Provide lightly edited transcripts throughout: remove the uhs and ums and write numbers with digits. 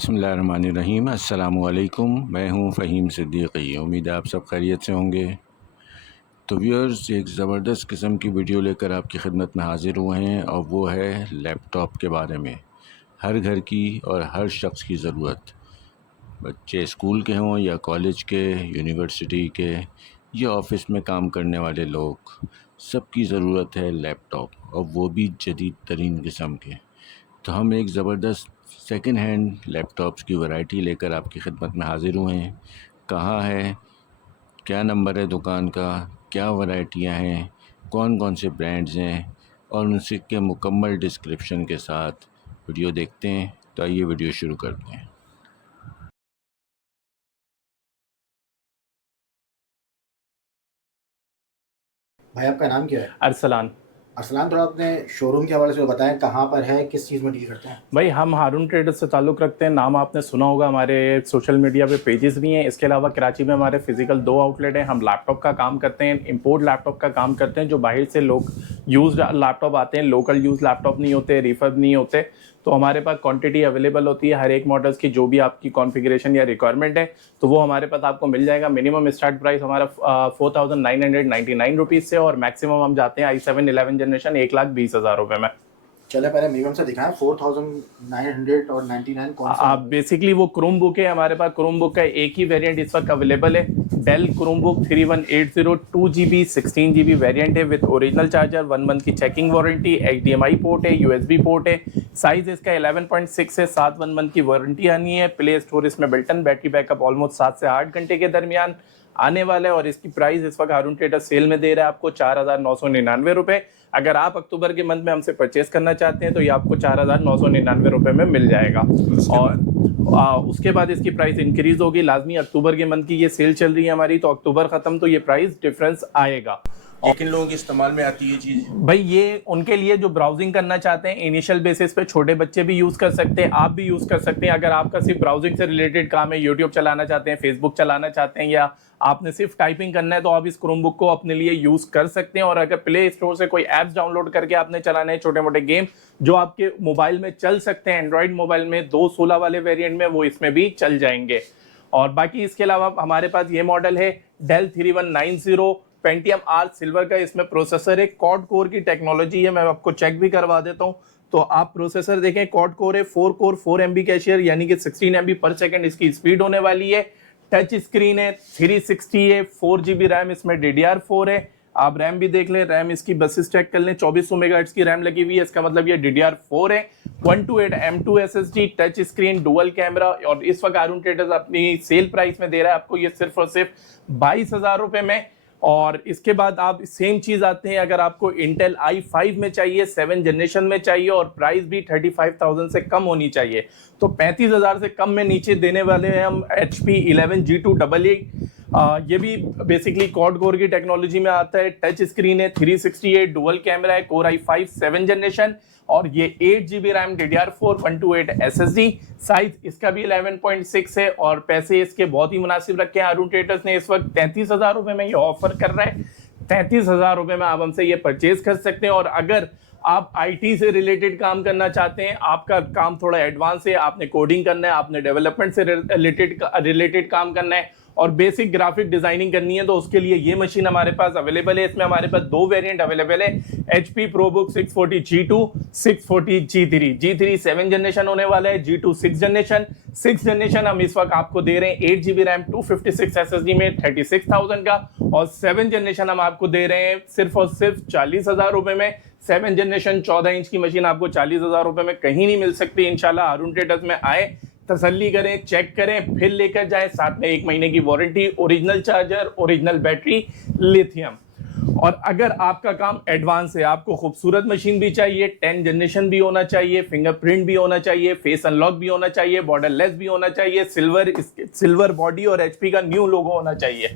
बिस्मिल्लाहिर्रहमानिर्रहीम। अस्सलामुअलैकुम। मैं हूँ फ़हीम सिद्दीकी। उम्मीद है आप सब खैरियत से होंगे। तो व्यूअर्स, एक ज़बरदस्त किस्म की वीडियो लेकर आपकी खिदमत में हाज़िर हुए हैं और वो है लैपटॉप के बारे में। हर घर की और हर शख्स की ज़रूरत, बच्चे स्कूल के हों या कॉलेज के, यूनिवर्सिटी के या ऑफ़िस में काम करने वाले लोग, सबकी ज़रूरत है लैपटॉप, और वो भी जदीद तरीन किस्म के। तो हम एक ज़बरदस्त सेकंड हैंड लैपटॉप्स की वैरायटी लेकर आपकी खिदमत में हाज़िर हुए हैं। कहाँ है, क्या नंबर है दुकान का, क्या वैरायटियाँ हैं, कौन कौन से ब्रांड्स हैं, और उनसे के मुकम्मल डिस्क्रिप्शन के साथ वीडियो देखते हैं। तो आइए वीडियो शुरू करते हैं। भाई आपका नाम क्या है? अरसलान। अरसलान, थोड़ा अपने शोरूम के हवाले से बताएं, कहाँ पर है, किस चीज़ में डील करते हैं? भाई हम हारून ट्रेडर्स से ताल्लुक़ रखते हैं, नाम आपने सुना होगा, हमारे सोशल मीडिया पे पेजेस भी हैं। इसके अलावा कराची में हमारे फिजिकल 2 आउटलेट हैं। हम लैपटॉप का काम करते हैं, इंपोर्ट लैपटॉप का काम करते हैं। जो बाहर से लोग यूज़ लैपटॉप आते हैं, लोकल यूज़ लैपटॉप नहीं होते, रिफर्ब नहीं होते, तो हमारे पास क्वांटिटी अवेलेबल होती है हर एक मॉडल्स की। जो भी आपकी कॉन्फ़िगरेशन या रिक्वायरमेंट है तो वो हमारे पास आपको मिल जाएगा। मिनिमम स्टार्ट प्राइस हमारा 4999 रुपीज़ से, और मैक्सिमम हम जाते हैं i7 11 जनरेशन 1,20,000 रुपये में। चले पहले मिनिमम से दिखाएं। 4900 और 99 कौन सा? बेसिकली वो क्रोम बुक है हमारे पास। क्रोम बुक का एक ही वेरिएंट इस वक्त अवेलेबल है, Dell Chromebook 3180 2GB 16GB variant है विद ओरिजिनल चार्जर, 1 मंथ की चेकिंग वारंटी, HDMI पोर्ट है, USB पोर्ट है। साइज इसका 11.6 है, 1 मंथ की वारंटी आनी है। प्ले स्टोर इसमें बिल्टन, बैटरी बैकअप ऑलमोस्ट 7 से 8 घंटे के दरमियान आने वाला है। और इसकी प्राइस इस वक्त हारून ट्रेडर्स सेल में दे रहा है आपको 4,999 रुपये। अगर आप अक्टूबर के मंथ में हमसे परचेस करना चाहते हैं तो ये आपको 4,999 रुपये में मिल जाएगा। और उसके बाद इसकी प्राइस इंक्रीज होगी लाजमी। अक्टूबर के मंथ की ये सेल चल रही है हमारी, तो अक्टूबर खत्म तो ये प्राइस डिफरेंस आएगा। और किन लोगों के इस्तेमाल में आती है चीज़? भाई ये उनके लिए जो ब्राउजिंग करना चाहते हैं इनिशियल बेसिस पे, छोटे बच्चे भी यूज़ कर सकते हैं, आप भी यूज़ कर सकते हैं। अगर आपका सिर्फ ब्राउजिंग से रिलेटेड काम है, यूट्यूब चलाना चाहते हैं, फेसबुक चलाना चाहते हैं, या आपने सिर्फ टाइपिंग करना है, तो आप इस क्रोम बुक को अपने लिए यूज़ कर सकते हैं। और अगर प्ले स्टोर से कोई ऐप्स डाउनलोड करके आपने चलाने हैं, छोटे मोटे गेम जो आपके मोबाइल में चल सकते हैं, एंड्रॉइड मोबाइल में 216 वाले वेरिएंट में, वो इसमें भी चल जाएंगे। और बाकी इसके अलावा हमारे पास ये मॉडल है डेल 3190 पेंटियम आर सिल्वर का। इसमें प्रोसेसर है, क्वाड कोर की टेक्नोलॉजी है। मैं आपको चेक भी करवा देता हूं। तो आप प्रोसेसर देखें, क्वाड कोर है, 4 कोर 4 MB कैशियर, यानी कि 16 MB पर सेकंड इसकी स्पीड होने वाली है। टच स्क्रीन है, 360 है, 4GB रैम, इसमें DDR4 है। आप रैम भी देख लें, रैम इसकी बसेस चेक कर लें, 2400 मेगाहर्ट्ज की रैम लगी हुई है, इसका मतलब ये DDR4 है। 128 M2 SSD, touch screen, dual camera. और इस वक्त हारून ट्रेडर्स अपनी सेल प्राइस में दे रहा है आपको ये सिर्फ और सिर्फ 22,000 रुपये में। और इसके बाद आप सेम चीज आते हैं, अगर आपको इंटेल i5 में चाहिए, 7 जनरेशन में चाहिए, और प्राइस भी 35,000 से कम होनी चाहिए, तो 35,000 से कम में नीचे देने वाले हैं हम HP 11 G288। ये भी बेसिकली क्वाड कोर की टेक्नोलॉजी में आता है। टच स्क्रीन है, 368, डुअल कैमरा है, कोर i5 7 जनरेशन, और ये 8GB RAM, DDR4, 128 SSD। Size इसका भी 11.6 है। और पैसे इसके बहुत ही मुनासिब रखे हैं। हारून ट्रेडर्स ने इस वक्त 33,000 रुपये में ये ऑफर कर रहा है। 33,000 रुपये में आप हमसे ये परचेज कर सकते हैं। और अगर आप IT से रिलेटेड काम करना चाहते हैं, आपका काम थोड़ा एडवांस है, आपने कोडिंग करना है, आपने डेवलपमेंट से रिलेटेड काम करना है, और बेसिक ग्राफिक डिजाइनिंग करनी है, तो उसके लिए ये मशीन हमारे पास अवेलेबल है। इसमें हमारे पास 2 वेरिएंट अवेलेबल है, HP ProBook 640 G2, 640 G3। G3 7 generation होने वाला है, G2 6 जनरेशन। 6 जनरेशन हम इस वक्त आपको दे रहे हैं 8GB रैम, 256 SSD में 36,000 का, और 7 जनरेशन हम आपको दे रहे हैं सिर्फ और सिर्फ 40,000 रुपये में। 7 जनरेशन 14 इंच की मशीन आपको 40,000 रुपये में कहीं नहीं मिल सकती। इंशाल्लाह हारून ट्रेडर्स में आए, तसल्ली करें, चेक करें, फिर लेकर जाए। साथ में 1 महीने की warranty, original charger, original battery, lithium. और अगर आपका काम एडवांस है, आपको खूबसूरत मशीन भी चाहिए, 10 जनरेशन भी होना चाहिए, फिंगरप्रिंट भी होना चाहिए, फेस अनलॉक भी होना चाहिए, बॉर्डरलेस भी होना चाहिए, सिल्वर बॉडी और HP का न्यू लोगो होना चाहिए,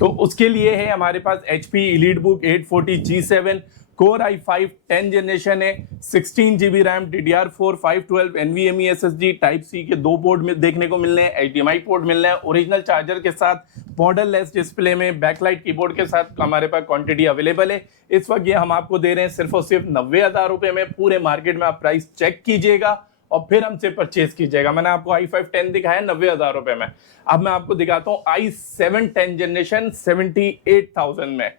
तो उसके लिए है हमारे पास HP EliteBook 840 G7, core i5 10 generation है, 16GB RAM, DDR4, 512 NVMe SSD, type C के 2 पोर्ट में देखने को मिलने हैं, HDMI पोर्ट मिलना है, ओरिजिनल चार्जर के साथ, बॉर्डरलेस डिस्प्ले में, बैकलाइट कीबोर्ड के साथ हमारे पास क्वांटिटी अवेलेबल है। इस वक्त ये हम आपको दे रहे हैं सिर्फ और सिर्फ 90,000 रुपये में। पूरे मार्केट में आप प्राइस चेक कीजिएगा और फिर हमसे परचेज कीजिएगा। मैंने आपको i5 10 दिखाया 90,000 रुपए में। अब मैं आपको दिखाता हूँ i7 10 जनरेशन 78,000 में।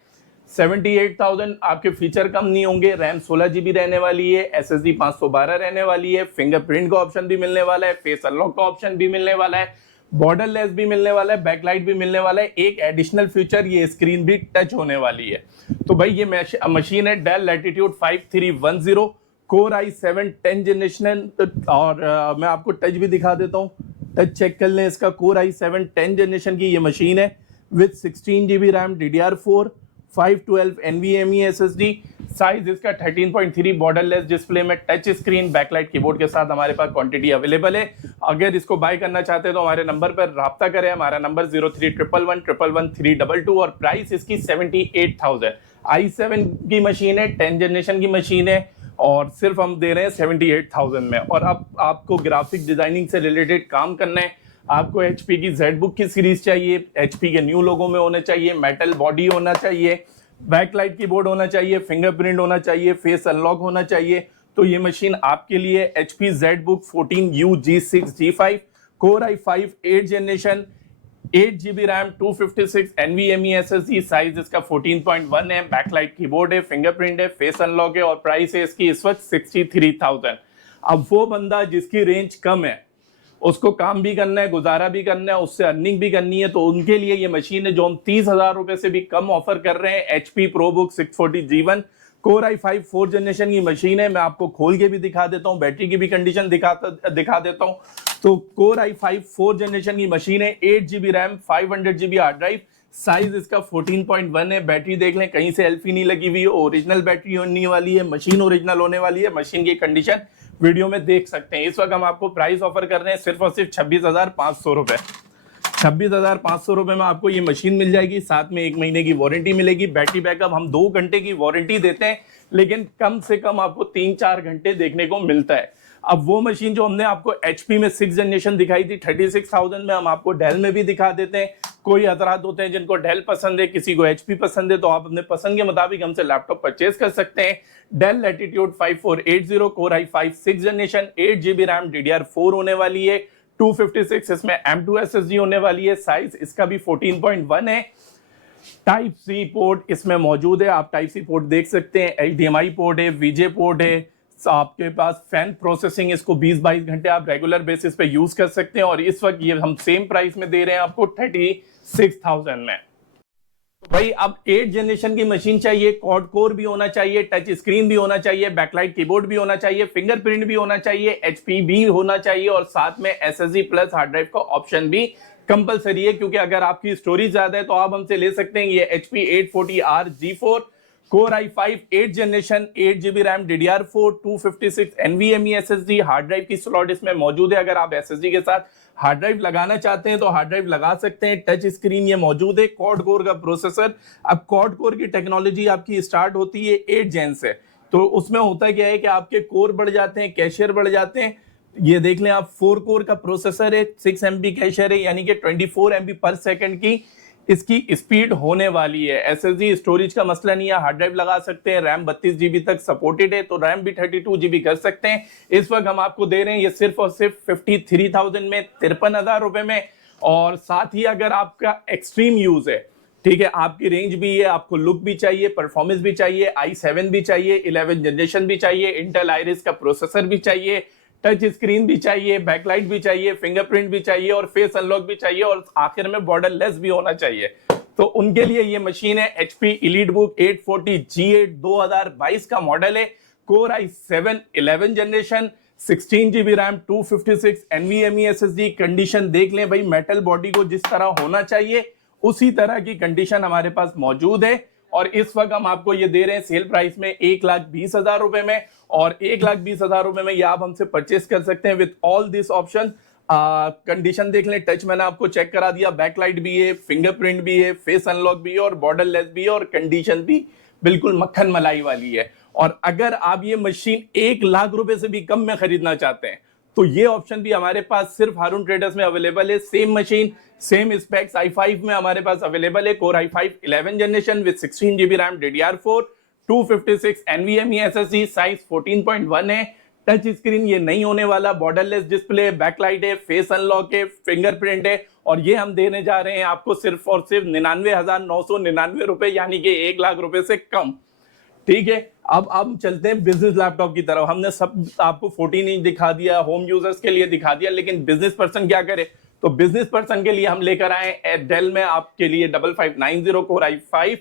78,000 आपके फीचर कम नहीं होंगे। रैम 16 GB रहने वाली है, SSD 512 रहने वाली है, फिंगरप्रिंट का ऑप्शन भी मिलने वाला है, फेस अनलॉक का ऑप्शन भी मिलने वाला है, बॉर्डर लेस भी मिलने वाला है, बैकलाइट भी मिलने वाला है। एक एडिशनल फीचर, ये स्क्रीन भी टच होने वाली है। तो भाई ये मशीन है del latitude 5310 core i7 10 generation. और मैं आपको टच भी दिखा देता हूँ, टच चेक कर लें इसका। कोर i7 10 जनरेशन की ये मशीन है with 16 GB RAM, DDR4, 512 NVMe SSD। Size इसका 13.3, बॉर्डरलेस डिस्प्ले में टच स्क्रीन, बैकलाइट कीबोर्ड के साथ हमारे पास क्वांटिटी अवेलेबल है। अगर इसको बाय करना चाहते हैं तो हमारे नंबर पर राब्ता करें। हमारा नंबर 0311111322 और प्राइस इसकी 78,000। i7 की मशीन है, 10 जनरेशन की मशीन है और सिर्फ हम दे रहे हैं 78,000 में। और अब आपको ग्राफिक डिजाइनिंग से रिलेटेड काम करना है, आपको HP की ZBook की सीरीज चाहिए, HP के न्यू लोगो में होने चाहिए, मेटल बॉडी होना चाहिए, बैकलाइट कीबोर्ड होना चाहिए, फिंगरप्रिंट होना चाहिए, फेस अनलॉक होना चाहिए, तो ये मशीन आपके लिए HP ZBook 14U G6 G5 core i5 8 generation, 8 GB RAM, 256 NVMe SSD। Size इसका 14.1 है, बैकलाइट कीबोर्ड है, फिंगरप्रिंट है, फेस अनलॉक है और प्राइस है इसकी इस वक्त 63,000। अब वो बंदा जिसकी रेंज कम है, उसको काम भी करना है, गुजारा भी करना है, उससे अर्निंग भी करनी है, तो उनके लिए ये मशीन है जो हम 30,000 रुपए से भी कम ऑफर कर रहे हैं। HP ProBook 640 G1 core i5 4 generation की मशीन है। मैं आपको खोल के भी दिखा देता हूँ, बैटरी की भी कंडीशन दिखा देता हूँ। तो कोर i5 4 जनरेशन की मशीन है, 8 GB RAM, 500 GB hard drive. Size इसका 14.1 है। बैटरी देख लें, कहीं से एल्फी नहीं लगी हुई है, ओरिजिनल बैटरी होने वाली है, मशीन ओरिजिनल होने वाली है। मशीन की कंडीशन वीडियो में देख सकते हैं। इस वक्त हम आपको प्राइस ऑफर कर रहे हैं सिर्फ और सिर्फ 26,500 रुपए। 26,500 रुपए में आपको ये मशीन मिल जाएगी, साथ में 1 महीने की वारंटी मिलेगी। बैटरी बैकअप हम 2 घंटे की वारंटी देते हैं, लेकिन कम से कम आपको 3-4 घंटे देखने को मिलता है। अब वो मशीन जो हमने आपको HP में 6 जनरेशन दिखाई थी 36,000 में, हम आपको डेल में भी दिखा देते हैं। कोई हजरात होते हैं जिनको डेल पसंद है, किसी को HP पसंद है, तो आप अपने पसंद के मुताबिक हमसे लैपटॉप परचेज कर सकते हैं। Dell Latitude 5480 core i5 6 generation, 8 GB RAM, DDR4 होने वाली है, 256 इसमें M2 SSD होने वाली है। साइज इसका भी 14.1 है। टाइप सी पोर्ट इसमें मौजूद है, आप टाइप सी पोर्ट देख सकते हैं। HDMI पोर्ट है, VJ पोर्ट है, आपके पास फैन प्रोसेसिंग, इसको 20-22 घंटे आप रेगुलर बेसिस पे यूज कर सकते हैं। और इस वक्त ये हम सेम प्राइस में दे रहे हैं आपको 36,000 में। तो भाई अब 8 जनरेशन की मशीन चाहिए, क्वाड कोर भी होना चाहिए, टच स्क्रीन भी होना चाहिए, बैकलाइट कीबोर्ड भी होना चाहिए, फिंगरप्रिंट भी होना चाहिए, HP भी होना चाहिए और साथ में SSD प्लस हार्ड ड्राइव का ऑप्शन भी कंपलसरी है। क्योंकि अगर आपकी स्टोरेज ज्यादा है तो आप हमसे ले सकते हैं ये HP 840R G4 core i5 8 generation, 8 GB RAM, DDR4, 256 NVMe SSD। Hard drive की स्लॉट इसमें मौजूद है। अगर आप SSD के साथ हार्ड ड्राइव लगाना चाहते हैं तो हार्ड ड्राइव लगा सकते हैं। टच स्क्रीन ये मौजूद है, क्वाड कोर का प्रोसेसर। अब क्वाड कोर की टेक्नोलॉजी आपकी स्टार्ट होती है 8 जेन से, तो उसमें होता क्या है कि आपके कोर बढ़ जाते हैं, कैशियर बढ़ जाते हैं। ये देख लें आप, 4 कोर का प्रोसेसर है, 6 MB कैशियर है, यानी कि 24 MB पर सेकंड की इसकी स्पीड होने वाली है। SSD स्टोरेज का मसला नहीं है, हार्ड ड्राइव लगा सकते हैं। रैम 32 GB तक सपोर्टेड है, तो रैम भी 32 GB कर सकते हैं। इस वक्त हम आपको दे रहे हैं ये सिर्फ और सिर्फ 53,000 में, 53,000 रुपए में। और साथ ही अगर आपका एक्सट्रीम यूज है, ठीक है, आपकी रेंज भी है, आपको लुक भी चाहिए, परफॉर्मेंस भी चाहिए, i7 भी चाहिए, 11 जनरेशन भी चाहिए, इंटेल आइरिस का प्रोसेसर भी चाहिए, टच स्क्रीन भी चाहिए, बैकलाइट भी चाहिए, फिंगरप्रिंट भी चाहिए और फेस अनलॉक भी चाहिए और आखिर में बॉर्डर लेस भी होना चाहिए, तो उनके लिए ये मशीन है। HP EliteBook 840 G8 2022 का मॉडल है, core i7 11 generation, 16 GB RAM, 256 NVMe SSD। Condition देख लें भाई, मेटल बॉडी को जिस तरह होना चाहिए उसी तरह की कंडीशन हमारे पास मौजूद है। और इस वक्त हम आपको ये दे रहे हैं सेल प्राइस में 1,20,000 रुपए में, और 1,20,000 रुपए में ये आप हमसे परचेस कर सकते हैं with all this option. Condition देख लें, टच मैंने आपको चेक करा दिया, बैकलाइट भी है, फिंगरप्रिंट भी है, फेस अनलॉक भी है और बॉर्डर लेस भी है और कंडीशन भी बिल्कुल मक्खन मलाई वाली है। और अगर आप ये मशीन 1,00,000 रुपए से भी कम में खरीदना चाहते हैं तो ये ऑप्शन भी हमारे पास सिर्फ हारून ट्रेडर्स में अवेलेबल है। Same machine, same specs i5 में हमारे पास अवेलेबल है। Core i5 11 generation with 16 GB RAM, DDR4, 256 NVMe SSD। Size 14.1 है। टच स्क्रीन ये नहीं होने वाला, बॉर्डरलेस डिस्प्ले, बैकलाइट है, फेस अनलॉक है, फिंगरप्रिंट है, और ये हम देने जा रहे हैं आपको सिर्फ और सिर्फ 99,999 रुपए, यानी कि 1 लाख रुपए से कम। ठीक है, अब हम चलते हैं बिजनेस लैपटॉप की तरफ। हमने सब आपको 14 इंच दिखा दिया, होम यूजर्स के लिए दिखा दिया, लेकिन बिजनेस पर्सन क्या करे? तो बिजनेस पर्सन के लिए हम लेकर आए डेल में आपके लिए 5590 core i5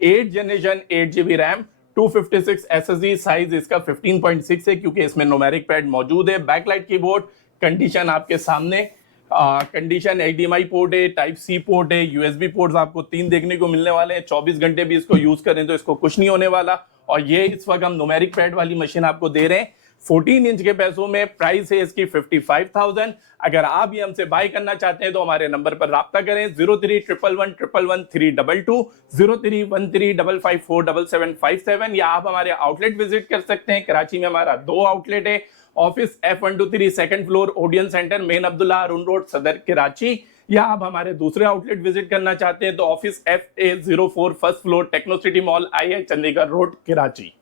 8 generation 8GB RAM 256 SSD, size इसका 15.6 है क्योंकि इसमें न्यूमेरिक पैड मौजूद है। बैकलाइट कीबोर्ड, कंडीशन आपके सामने, कंडीशन HDMI पोर्ट है, टाइप सी पोर्ट है, USB पोर्ट्स आपको 3 देखने को मिलने वाले हैं। 24 घंटे भी इसको यूज करें तो इसको कुछ नहीं होने वाला। और ये इस वक्त हम न्यूमेरिक पैड वाली मशीन आपको दे रहे हैं 14 इंच के पैसों में। प्राइस है इसकी 55,000। अगर आप ये हमसे बाय करना चाहते हैं तो हमारे नंबर पर राब्ता करें 0311111322 0313554757, या आप हमारे आउटलेट विजिट कर सकते हैं। कराची में हमारा 2 आउटलेट है, office F123 second floor Odeon centre, main Abdullah Haroon road, Saddar Karachi, या आप हमारे दूसरे आउटलेट विजिट करना चाहते हैं तो office FA04 first floor Techno City mall, IH Chandigarh road, Karachi.